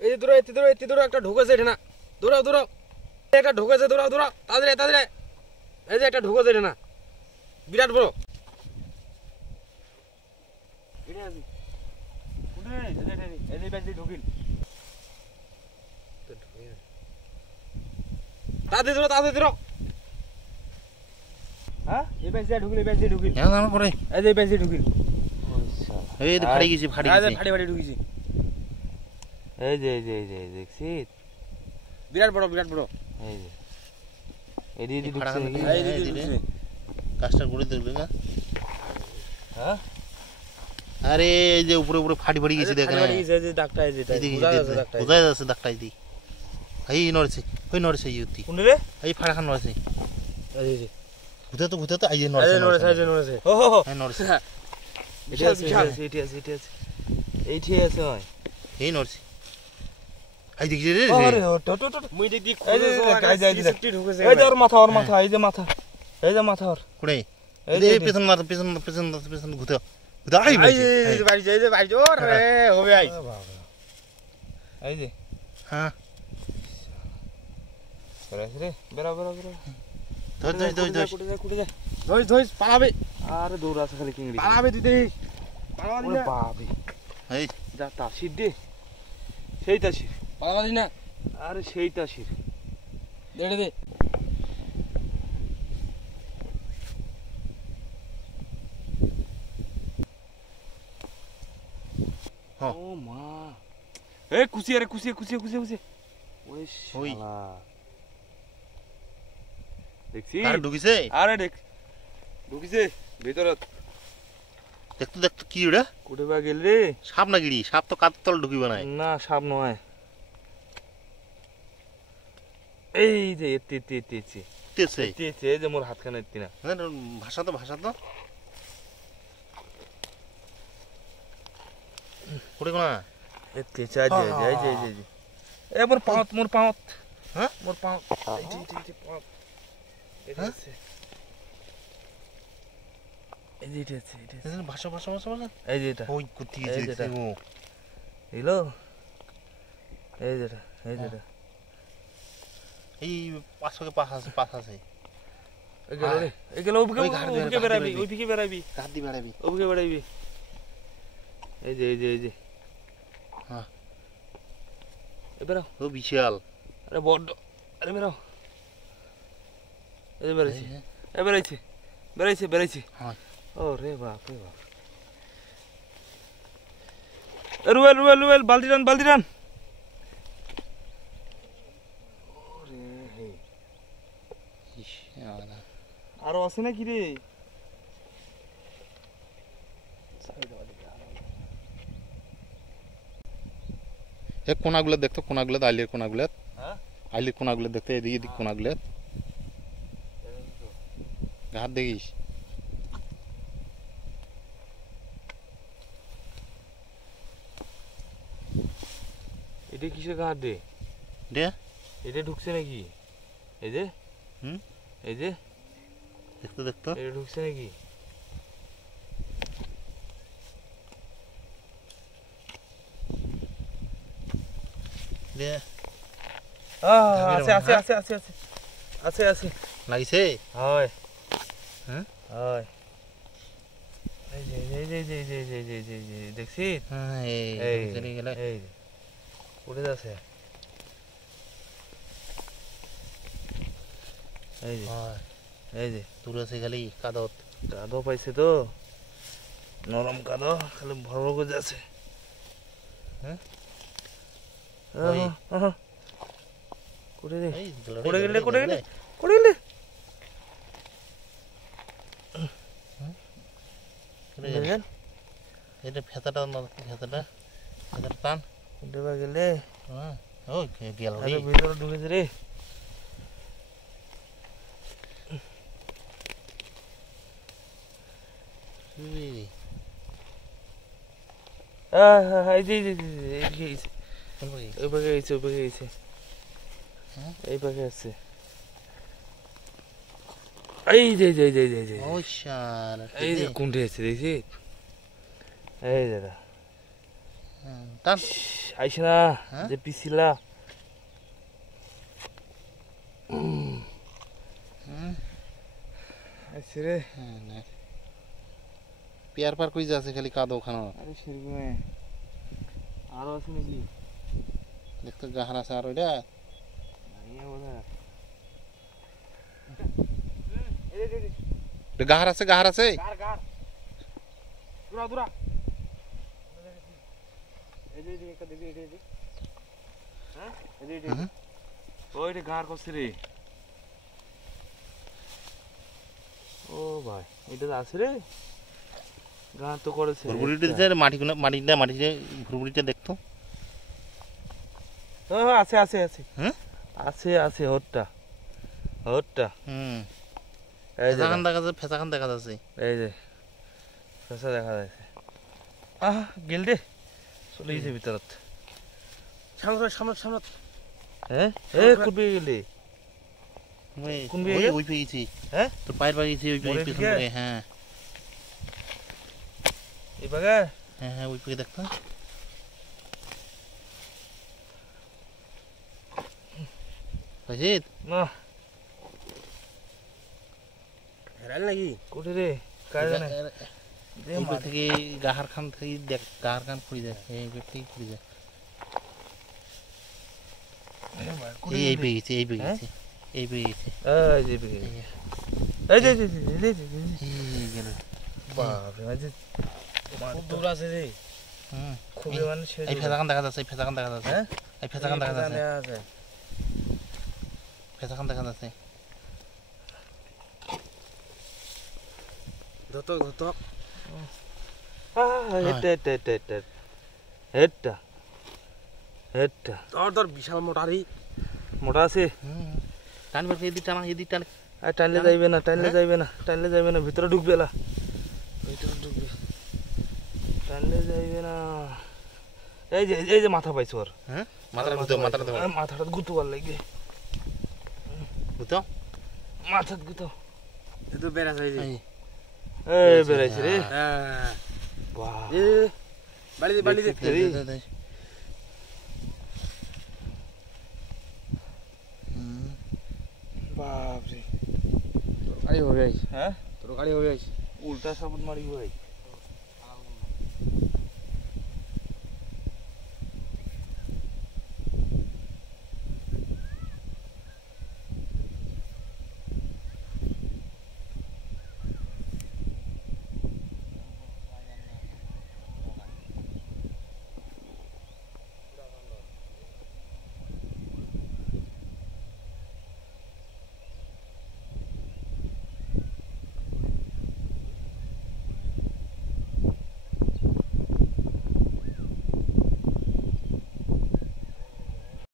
এই দূরে এতে দূরে একটা ঢুকেছে এটা না দৌড়াও একটা ঢুকেছে দৌড়াও তাড়াতাড়ি এই যে একটা ঢুকেছে এটা না বিরাট বড় তাড়াতাড়ি দৌড়াও হ্যাঁ এই বেঞ্চে ঢুকিল হ্যাঁ করে এই যে বেঞ্চে ঢুকিল এই তো ফাড়ি গেছি ফাড়ি ঢুকিছি এই যে দেখছি বিরাট বড় এই যে এদিকে ঢুকছে ঢুকছে কাজটা করে দেখবে না হ্যাঁ আরে এই যে উপরে ফাড়ি গেছে দেখেন এই যে দাগটা এই যেটা বোঝা যাচ্ছে দাগটা এই এই নড়ছে ইউতি কোন রে এই ফাড়া খান নড়ছে এই যে ঘুরে তো এই যে নড়ছে ও হো হ্যাঁ নড়ছে এটা আছে এইটি আছে হয় এই নড়ছে এই দেখি রে আরে টো মুই দেখি ঢুকেছে এই যে ওর মাথা এই যে মাথা ওর কোড়ে এই পেছন ঘুরে আই বাড়ি ওরে হবে আই এই যে হ্যাঁ রে বেরা ধর পালাবে আরে দৌড় আছে খালি কিংড়ি পালাবে ওরে বাপরে এই যা তাসির দে সেই তাসির পালাবাদি না আরে সেই তাসির দে ও মা এই কুসি ওই শালা দেখছি আর ঢুকিছে আরে ঢুকিছে ভিতরে দেখতো কি ওটা কোটে বা গেল রে সাপ না গিড়ি সাপ তো কাত তল ঢুকিব না না সাপ নয় এই যে এতে এই যে মোর হাতখানে এতে না ভাষা তো কোটে কোনা এতে চাই যে এ মোর পাঁত হ্যাঁ মোর পাঁত এই পাঁত এটা আছে এই যে এটা ভাষা এই যে এটা ওই কুতি গেছে ও এলো এই যেটা এই পাঁচকে পাঁচ আছে এগুলো ওইদিকে বেরাবি কাট দি বেরাবি ওইদিকে বেরাবি এই যে হ্যাঁ এবারে ও বিশাল আরে বড় আরে বেরাও এই বেরাইছে হ্যাঁ ও রে বাপ রুয়েল বালতি রান ওরে হে আরো আছে না কি রে এক কোনাগুলো দেখতো আইলের কোনাগুলো হ্যাঁ আইলের কোনাগুলো দেখতে এদিকে কোনাগুলো ঘাট দেখিস এটা কিসের ঘাট রে এটা ঢুকছে নাকি এই যে দেখতো এটা ঢুকছে নাকি আছে লাগিছে হয় হ্যাঁ হয় এই যে দেখছি হ্যাঁ এই উড়ে যাচ্ছে এই যে দূর আছে খালি কাদো পাইছে তো নরম কাদো খালি ভর করে যাচ্ছে হ্যাঁ করে গেলে এটা ফেতাটা টান দেবা গেলে হ্যাঁ ও গেল রে ভিতরে ঢুকেছে রে এই যে ওই পাখে গেছে এই পাখে আছে এই যে ও শালা এই যে কোনটা আছে দেখছি এই দাদা টান আইসে না হ্যাঁ? যে পিছিলা আইসে রে পেয়ার পার কই যাচ্ছে খালি কাদো ওখানে আরে সেরকম আরো আছে নাকি দেখতে গাহার আছে আর ওইটা গাহার আছে গাহার আছে দূরা দূরা এই যে একটা দেখি এই হ্যাঁ এই যে ওইটা গার করছে রে ও ভাই এটা আছে রে গান তো করেছে ভুরভুরিটা মাটিটা ভুরভুরিটা দেখতো হ্যাঁ আছে আছে আছে হ্যাঁ আছে আছে হটটা হটটা এই যে ফেসাখান দেখা যাচ্ছে এই যে ফেসা দেখা যাচ্ছে আহ গেল রে চলে গেছে ভিতরত সামনে সামনে সামনে হ্যাঁ এ কুটবে গেলি কোন বিয়ে ওই পেয়েছি হ্যাঁ তোর পায়ের পাইছি ওই মোড়ের পেছন দিকে? থেকে হ্যাঁ এই বাগা হ্যাঁ হ্যাঁ ওই পেয়ে দেখতো না হেরাল নাকি কোটে রে কাজ না এই পেয়ে থেকে গাহার খান থেকে দেখ গাহার খান পড়ে যায় এই পেয়ে থেকে পড়ে যায় এই পেয়ে গেছে এই পেয়ে গেছে এই পেয়ে গেছে এই যে এই যে এই গেল বাপ রে আজ খুব দূর আছে রে খুবই মানে এই ফেসাখান দেখা যাচ্ছে এই ফেসাখান দেখা যাচ্ছে হ্যাঁ এই ফেসাখান দেখা যাচ্ছে আছে ফেসাখান দেখা যাচ্ছে ধতক ধতক হেডটা তোর বিশাল মোটারি মোটা আছে টানবে এদিক টানা এদিক টান আর টানলে যাইবে না টানলে যাইবে না টানলে যাইবে না ভিতরে ঢুকবে না ভিতরে ঢুকবে টানলে যাইবে না এই যে মাথা পাইছো ওর হ্যাঁ মাথাটা গুতো মাথাটা গুতুবার লাগে গুতো মাথা গুতো এ তো বেড়া যাইছে এই এই বেড়াইছে রে হ্যাঁ বাহ এ বাড়ি দে বাপ রে গাড়ি हो गई হ্যাঁ তোর গাড়ি हो गई উল্টা সাবত মারি ভাই